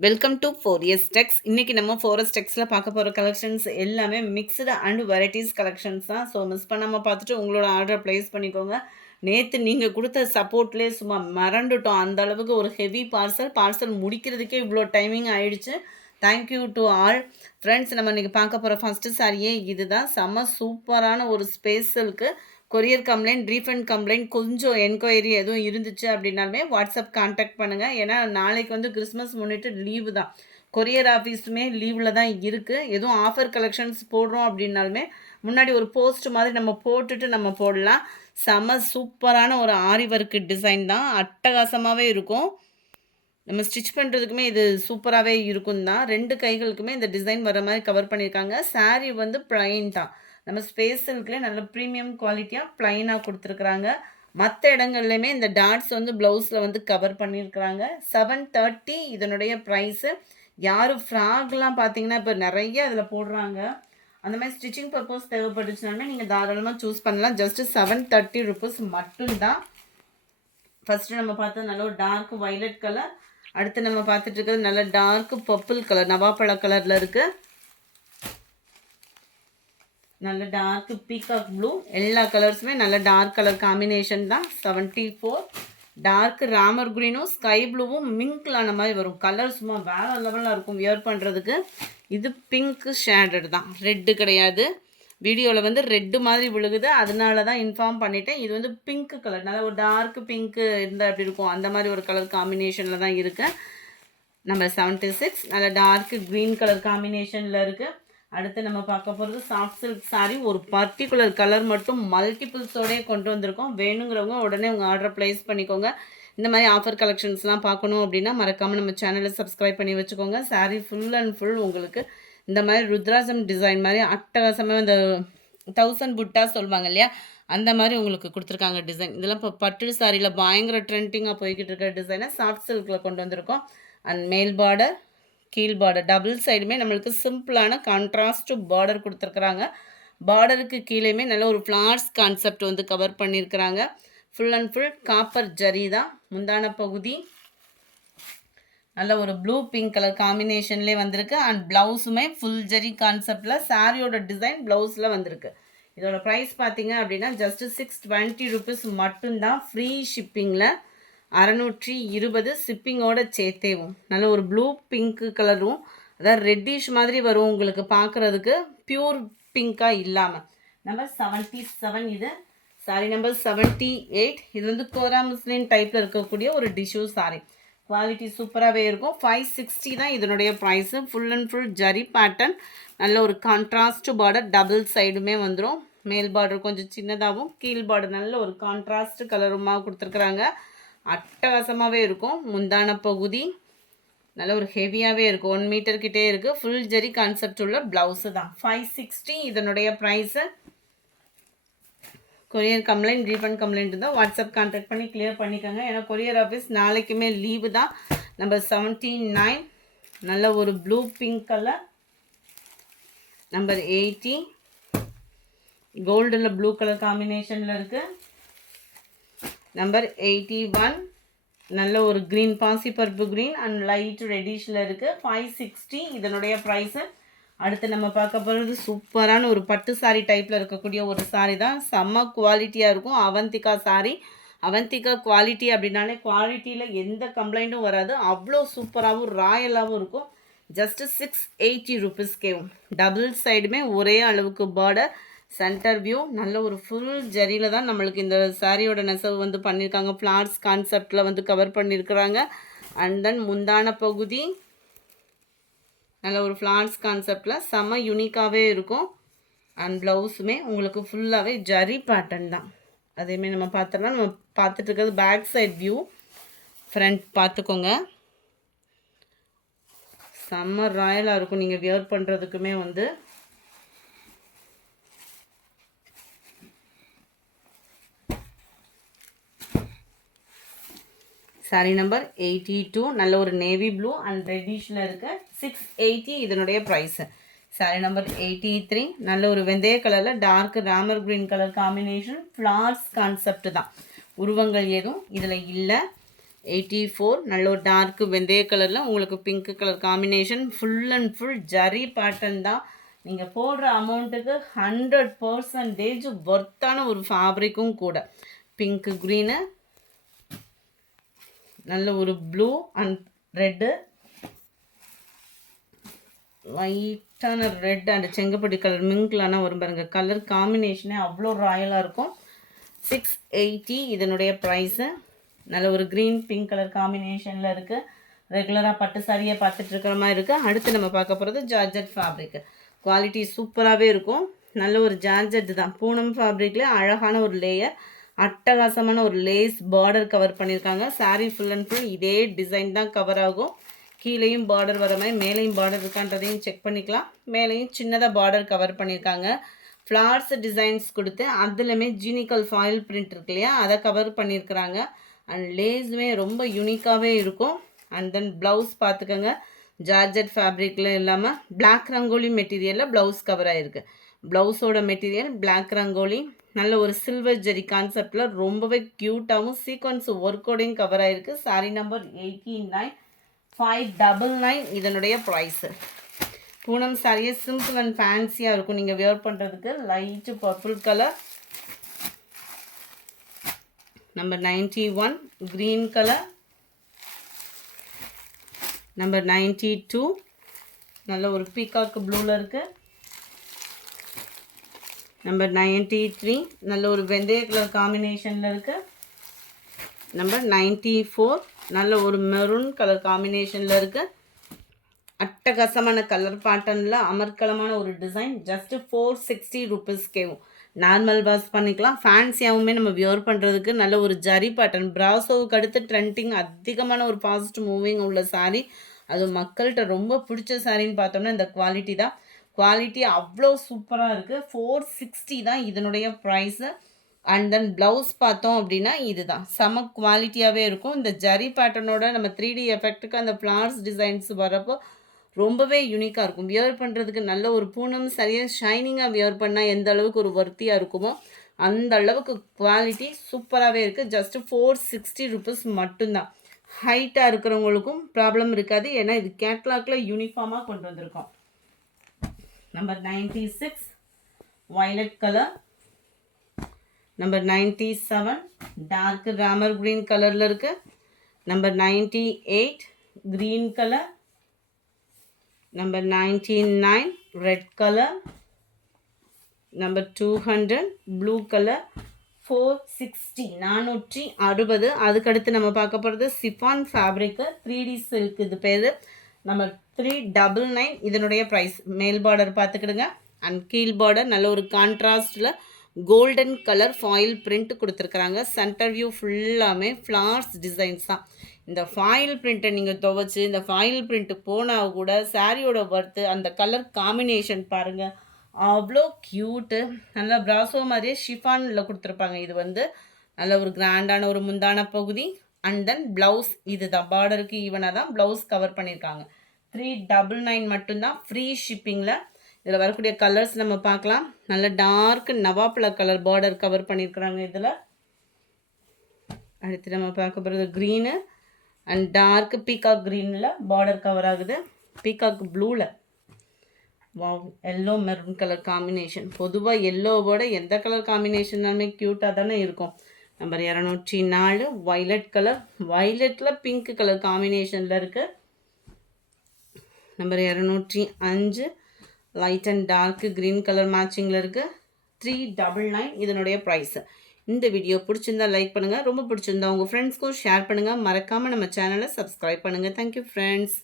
Welcome to 4S Tex. இன்னைக்கு நம்ம 4S Texல பார்க்க போகிற கலெக்ஷன்ஸ் எல்லாமே மிக்ஸ்டு அண்ட் வெரைட்டிஸ் கலெக்ஷன்ஸ் தான். ஸோ மிஸ் பண்ணாமல் பார்த்துட்டு உங்களோட ஆர்டரை ப்ளேஸ் பண்ணிக்கோங்க. நேற்று நீங்கள் கொடுத்த சப்போர்ட்லேயே சும்மா மறந்துட்டோம். அந்த அளவுக்கு ஒரு ஹெவி பார்சல் முடிக்கிறதுக்கே இவ்வளோ டைமிங் ஆயிடுச்சு. Thank you to all friends. நம்ம இன்றைக்கி பார்க்க போகிற ஃபஸ்ட்டு சாரியே இதுதான். செம்ம சூப்பரான ஒரு ஸ்பேஸலுக்கு கொரியர் கம்ப்ளைண்ட், ரீஃபண்ட் கம்ப்ளைண்ட், கொஞ்சம் என்கொயரி எதுவும் இருந்துச்சு அப்படின்னாலுமே வாட்ஸ்அப் கான்டாக்ட் பண்ணுங்கள். ஏன்னா நாளைக்கு வந்து கிறிஸ்மஸ் முன்னிட்டு லீவு தான். கொரியர் ஆஃபீஸுமே லீவில் தான் இருக்குது. எதுவும் ஆஃபர் கலெக்ஷன்ஸ் போடுறோம் அப்படின்னாலுமே முன்னாடி ஒரு போஸ்ட் மாதிரி நம்ம போட்டுட்டு நம்ம போடலாம். செம சூப்பரான ஒரு ஆரி ஒர்க்கு டிசைன் தான். அட்டகாசமாகவே இருக்கும். நம்ம ஸ்டிச் பண்ணுறதுக்குமே இது சூப்பராகவே இருக்கும் தான். 2 கைகளுக்குமே இந்த டிசைன் வர மாதிரி கவர் பண்ணியிருக்காங்க. சாரீ வந்து ப்ளைன் தான். நம்ம ஸ்பேஸுக்குள்ளே நல்ல ப்ரீமியம் குவாலிட்டியாக ப்ளைனாக கொடுத்துருக்குறாங்க. மற்ற இடங்கள்லையுமே இந்த டாட்ஸ் வந்து ப்ளவுஸில் வந்து கவர் பண்ணியிருக்கிறாங்க. 730 இதனுடைய ப்ரைஸு. யார் ஃப்ராக்லாம் பார்த்தீங்கன்னா இப்போ நிறைய அதில் போடுறாங்க. அந்த மாதிரி ஸ்டிச்சிங் பர்பஸ் தேவைப்பட்டுச்சுனாலுமே நீங்கள் தாராளமாக சூஸ் பண்ணலாம். ஜஸ்ட்டு 730 ருபீஸ் மட்டும்தான். ஃபஸ்ட்டு நம்ம பார்த்தது நல்ல ஒரு டார்க் வைலட் கலர். அடுத்து நம்ம பார்த்துட்டு இருக்கிறது நல்ல டார்க் பர்பிள் கலர், நவாப்பழ கலரில் இருக்குது. நல்ல டார்க் பீகாக் ப்ளூ. எல்லா கலர்ஸுமே நல்ல டார்க் கலர் காம்பினேஷன் தான். 74. டார்க் ராமர் க்ரீனும் ஸ்கை ப்ளூவும் மிங்க்லான மாதிரி வரும். கலர் சும்மா வேறு லெவலில் இருக்கும் வியர் பண்ணுறதுக்கு. இது பிங்க்கு ஷேடட் தான், ரெட்டு கிடையாது. வீடியோவில் வந்து ரெட்டு மாதிரி விழுகுது, அதனால தான் இன்ஃபார்ம் பண்ணிட்டேன். இது வந்து பிங்க்கு கலர், நல்ல ஒரு டார்க் பிங்க்கு இருந்தால் அப்படி இருக்கும், அந்த மாதிரி ஒரு கலர் காம்பினேஷனில் தான் இருக்குது. நம்பர் 76 நல்ல டார்க் க்ரீன் கலர் காம்பினேஷனில் இருக்குது. அடுத்து நம்ம பார்க்க போகிறது சாஃப்ட் சில்க் சாரீ. ஒரு பர்டிகுலர் கலர் மட்டும் மல்டிபிள்ஸோடய கொண்டு வந்திருக்கோம். வேணுங்கிறவங்க உடனே உங்கள் ஆர்டரை ப்ளேஸ் பண்ணிக்கோங்க. இந்த மாதிரி ஆஃபர் கலெக்ஷன்ஸ்லாம் பார்க்கணும் அப்படின்னா மறக்காமல் நம்ம சேனலை சப்ஸ்கிரைப் பண்ணி வச்சுக்கோங்க. சாரீ ஃபுல் அண்ட் ஃபுல் உங்களுக்கு இந்த மாதிரி ருத்ராஜம் டிசைன் மாதிரி அட்டகாசமாக இந்த 1000 புட்டா சொல்லுவாங்க இல்லையா, அந்த மாதிரி உங்களுக்கு கொடுத்துருக்காங்க டிசைன். இதெல்லாம் இப்போ பட்டு சாரியில் பயங்கர ட்ரெண்டிங்காக போய்கிட்டு இருக்க டிசைனை சாஃப்ட் சில்கில் கொண்டு வந்திருக்கோம். அண்ட் மேல் பார்டர், கீழ் பார்டர், டபுள் சைடுமே நம்மளுக்கு சிம்பிளான கான்ட்ராஸ்ட் பார்டர் கொடுத்துருக்குறாங்க. பார்டருக்கு கீழேயுமே நல்ல ஒரு ஃப்ளார்ஸ் கான்செப்ட் வந்து கவர் பண்ணியிருக்கிறாங்க. Full and full copper zari தான். முந்தான பகுதி நல்ல ஒரு ப்ளூ பிங்க் கலர் காம்பினேஷன்லேயே வந்திருக்கு. அண்ட் ப்ளவுஸுமே ஃபுல் ஜரி கான்செப்டில் சாரியோட டிசைன் ப்ளவுஸில் வந்திருக்கு. இதோட ப்ரைஸ் பார்த்தீங்க அப்படின்னா ஜஸ்ட்டு 620 ருபீஸ் மட்டும்தான். ஃப்ரீ ஷிப்பிங்கில் 620 ஷிப்பிங்கோட சேர்த்தேவும். நல்ல ஒரு ப்ளூ பிங்க்கு கலரும், அதாவது ரெட்டிஷ் மாதிரி வரும் உங்களுக்கு பார்க்குறதுக்கு, பியூர் பிங்காக இல்லாமல். நம்பர் 77 இது. Sorry number 78. இது வந்து கோரா முஸ்லின் டைப்பில் இருக்கக்கூடிய ஒரு டிஷ்யூ சாரி. குவாலிட்டி சூப்பராகவே இருக்கும். 560 தான் இதனுடைய price. Full and full zari pattern, நல்ல ஒரு கான்ட்ராஸ்ட் பார்டர், டபுள் சைடுமே வந்துடும். மேல் பார்டர் கொஞ்சம் சின்னதாகவும் கீழ் பார்டர் நல்ல ஒரு கான்ட்ராஸ்ட் கலருமாக கொடுத்துருக்குறாங்க. அட்டகாசமாகவே இருக்கும். முந்தான பகுதி நல்ல ஒரு ஹெவியாகவே இருக்கும், 1 மீட்டர் கிட்டே இருக்குது. ஃபுல் ஜரி கான்செப்ட் உள்ள ப்ளவுஸு தான். 560 இதனுடைய price. Courier complaint, refund complaint தான். வாட்ஸ்அப் கான்டாக்ட் பண்ணி கிளியர் பண்ணிக்கோங்க. ஏன்னா கொரியர் ஆஃபீஸ் நாளைக்குமே லீவு தான். நம்பர் 79 நல்ல ஒரு ப்ளூ பிங்க் கலர். நம்பர் 80 கோல்டில் ப்ளூ கலர் காம்பினேஷனில் இருக்குது. நம்பர் 81 நல்ல ஒரு க்ரீன், பாசி பருப்பு க்ரீன் அண்ட் லைட் ரெட்டிஷில் இருக்குது. 560 இதனுடைய ப்ரைஸு. அடுத்து நம்ம பார்க்க போகிறது சூப்பரான ஒரு பட்டு சாரீ டைப்பில் இருக்கக்கூடிய ஒரு சாரீ தான். செம்ம குவாலிட்டியாக இருக்கும். அவந்திகா சாரீ. அவந்திகா குவாலிட்டி அப்படின்னாலே குவாலிட்டியில் எந்த கம்ப்ளைண்ட்டும் வராது. அவ்வளோ சூப்பராகவும் ராயலாகவும் இருக்கும். ஜஸ்ட்டு 680 ருபீஸ்க்கேவும். டபுள் சைடுமே ஒரே அளவுக்கு பார்டர், சென்டர் வியூ, நல்ல ஒரு ஃபுல் ஜரியில் தான் நம்மளுக்கு இந்த சாரியோட நெசவு வந்து பண்ணியிருக்காங்க. ஃப்ளார்ஸ் கான்செப்டில் வந்து கவர் பண்ணியிருக்கிறாங்க. அண்ட் தென் முந்தான பகுதி நல்ல ஒரு ஃப்ளார்ஸ் கான்செப்டில் செம்ம யூனிக்காகவே இருக்கும். அண்ட் ப்ளவுஸுமே உங்களுக்கு ஃபுல்லாகவே ஜரி பேட்டர்ன் தான். அதேமாதிரி நம்ம பார்த்தோம்னா நம்ம பார்த்துட்டு இருக்கிறது பேக் சைட் வியூ. ஃப்ரண்ட் பார்த்துக்கோங்க, செம்ம ராயலாக இருக்கும். நீங்கள் வியர் பண்ணுறதுக்குமே வந்து சாரி நம்பர் 82 நல்ல ஒரு நேவி ப்ளூ அண்ட் ரெட்டிஷில் இருக்க. 680 இதனுடைய ப்ரைஸு. சாரி நம்பர் 83 நல்ல ஒரு வெந்தய கலரில் dark Ramar green colour combination. Flowers concept தான், உருவங்கள் எதுவும் இதில் இல்லை. 84. நல்ல ஒரு டார்க் வெந்தய கலரில் உங்களுக்கு pink colour combination. Full and full zari pattern தான். நீங்கள் போடுற அமௌண்ட்டுக்கு 100% ஒர்த்தான ஒரு ஃபேப்ரிக்கும் கூட. பிங்க் க்ரீனு, நல்ல ஒரு ப்ளூ அண்ட் ரெட்டு, லைட்டான ரெட் அண்ட் செங்கப்பட்டி கலர் மிங்க்லான வரும் பாருங்க. கலர் காம்பினேஷனே அவ்வளோ ராயலாக இருக்கும். 680 இதனுடைய ப்ரைஸு. நல்ல ஒரு க்ரீன் பிங்க் கலர் காம்பினேஷனில் இருக்குது. ரெகுலராக பட்டு சாரியை பார்த்துட்டு இருக்கிற மாதிரி இருக்குது. அடுத்து நம்ம பார்க்க போகிறது ஜார்ஜெட் ஃபேப்ரிக்கு. குவாலிட்டி சூப்பராகவே இருக்கும். நல்ல ஒரு ஜார்ஜெட் தான். பூனம் ஃபேப்ரிக்கில் அழகான ஒரு லேயர், அட்டகாசமான ஒரு லேஸ் பார்டர் கவர் பண்ணியிருக்காங்க. சாரீ ஃபுல் அண்ட் ஃபுல் இதே டிசைன் தான் கவர் ஆகும். கீழேயும் பார்டர் வர மாதிரி மேலேயும் பார்டர் இருக்கான்றதையும் செக் பண்ணிக்கலாம். மேலேயும் சின்னதாக பார்டர் கவர் பண்ணியிருக்காங்க. ஃப்ளார்ஸ் டிசைன்ஸ் கொடுத்து அதுலேயுமே ஜீனிக்கல் ஃபாயில் பிரிண்ட் இருக்கு இல்லையா, அதை கவர் பண்ணியிருக்கிறாங்க. அண்ட் லேஸுமே ரொம்ப யூனிக்காகவே இருக்கும். அண்ட் தென் ப்ளவுஸ் பார்த்துக்கோங்க. ஜார்ஜெட் ஃபேப்ரிக்கில் இல்லாமல் பிளாக் ரங்கோலி மெட்டீரியலில் ப்ளவுஸ் கவர் ஆகிருக்கு. ப்ளவுஸோட மெட்டீரியல் பிளாக் ரங்கோலி. நல்ல ஒரு சில்வர் ஜெரி கான்செப்டில் ரொம்பவே க்யூட்டாகவும் சீக்வன்ஸ் ஒர்க்கோடையும் கவர் ஆகிருக்கு. சாரீ நம்பர் 89,599 இதனுடைய ப்ரைஸு. பூனம் சாரியே சிம்பிள் அண்ட் ஃபேன்சியாக இருக்கும் நீங்கள் வியர் பண்ணுறதுக்கு. Light purple colour. Number 91 green colour. Number 92 நல்ல ஒரு பீகாக் ப்ளூவில் இருக்குது. நம்பர் 93 நல்ல ஒரு வெந்தய கலர் காம்பினேஷனில் இருக்குது. நம்பர் 94 நல்ல ஒரு மெரூன் கலர் காம்பினேஷனில் இருக்குது. அட்டகாசமான கலர் பேட்டர்னில் அமர்க்கலமான ஒரு டிசைன். ஜஸ்ட்டு 460 ருபீஸ்க்கேவும் நார்மல் வாஷ் பண்ணிக்கலாம். ஃபேன்சியாகவுமே நம்ம வியர் பண்ணுறதுக்கு நல்ல ஒரு ஜரி பேட்டர்ன். பிராசோவுக்கு அடுத்து ட்ரெண்டிங் அதிகமான ஒரு ஃபாஸ்ட் மூவிங் உள்ள சாரீ. அது மக்கள்கிட்ட ரொம்ப பிடிச்ச சாரின்னு பார்த்தோம்னா இந்த குவாலிட்டி தான். குவாலிட்டி அவ்வளோ சூப்பராக இருக்குது. 460 தான் இதனுடைய ப்ரைஸு. அண்ட் தென் ப்ளவுஸ் பார்த்தோம் அப்படின்னா இதுதான் செம குவாலிட்டியாகவே இருக்கும். இந்த ஜரி பேட்டர்னோட நம்ம 3D எஃபெக்ட்டுக்கு அந்த ஃப்ளார்ஸ் டிசைன்ஸ் வரப்போ ரொம்பவே யூனிக்காக இருக்கும். வியர் பண்ணுறதுக்கு நல்ல ஒரு பூனம் சரியாக ஷைனிங்காக வியர் பண்ணால் எந்த அளவுக்கு ஒரு ஒர்த்தியாக இருக்குமோ அந்த அளவுக்கு குவாலிட்டி சூப்பராகவே இருக்குது. ஜஸ்ட்டு 460 ருபீஸ் மட்டும்தான். ஹைட்டாக இருக்கிறவங்களுக்கும் ப்ராப்ளம் இருக்காது, ஏன்னா இது கேட்லாக்கில் யூனிஃபார்மாக கொண்டு வந்திருக்கோம். Number 96 violet colour. Number 97 dark Ramar green கலரில் இருக்குது. Number 98 green colour. Number 99 red colour. Number 200 blue colour. 460 460. அதுக்கடுத்து நம்ம பார்க்க போகிறது சிஃபான் ஃபேப்ரிக்கு 3D சில்க் இது பேர். நம்பர் 399 இதனுடைய ப்ரைஸ். மேல் பார்டர் பார்த்துக்கிடுங்க. அண்ட் கீழ் பார்டர் நல்ல ஒரு கான்ட்ராஸ்டில் கோல்டன் கலர் ஃபாயில் பிரிண்ட் கொடுத்துருக்குறாங்க. சென்டர் வியூ ஃபுல்லாமே ஃப்ளார்ஸ் டிசைன்ஸ் தான். இந்த ஃபாயில் பிரிண்ட்டை நீங்கள் துவைச்சி இந்த ஃபாயில் பிரிண்ட்டு போனால் கூட சாரியோட ஒர்த்து அந்த கலர் காம்பினேஷன் பாருங்கள் அவ்வளோ க்யூட்டு. நல்லா பிராசோ மாதிரியே ஷிஃபானில் கொடுத்துருப்பாங்க. இது வந்து நல்ல ஒரு கிராண்டான ஒரு முந்தான பகுதி. அண்ட் தென் ப்ளவுஸ் இது தான் பார்டருக்கு ஈவனாக தான் ப்ளவுஸ் கவர் பண்ணியிருக்காங்க. 399 மட்டும்தான் ஃப்ரீ ஷிப்பிங்கில். இதில் வரக்கூடிய கலர்ஸ் நம்ம பார்க்கலாம். நல்ல டார்க் நவாப்பழ கலர் பார்டர் கவர் பண்ணியிருக்கிறாங்க இதில். அடுத்து நம்ம பார்க்க போகிறது க்ரீனு அண்ட் டார்க் பீகாக் க்ரீனில் பார்டர் கவர் ஆகுது. பீகாக் ப்ளூவில் wow yellow maroon colour combination. பொதுவாக எல்லோவோட எந்த கலர் காம்பினேஷனாலுமே க்யூட்டாக தானே இருக்கும். Number 204 violet colour. வயலட்டில் பிங்க் கலர் காம்பினேஷனில் இருக்குது. Number 205 light and dark green colour மேட்சிங்கில் இருக்குது. 399 இதனுடைய ப்ரைஸு. இந்த வீடியோ பிடிச்சிருந்தா லைக் பண்ணுங்கள். ரொம்ப பிடிச்சிருந்தா உங்கள் ஃப்ரெண்ட்ஸ்க்கும் ஷேர் பண்ணுங்கள். மறக்காமல் நம்ம சேனலை சப்ஸ்கிரைப் பண்ணுங்கள். Thank you friends.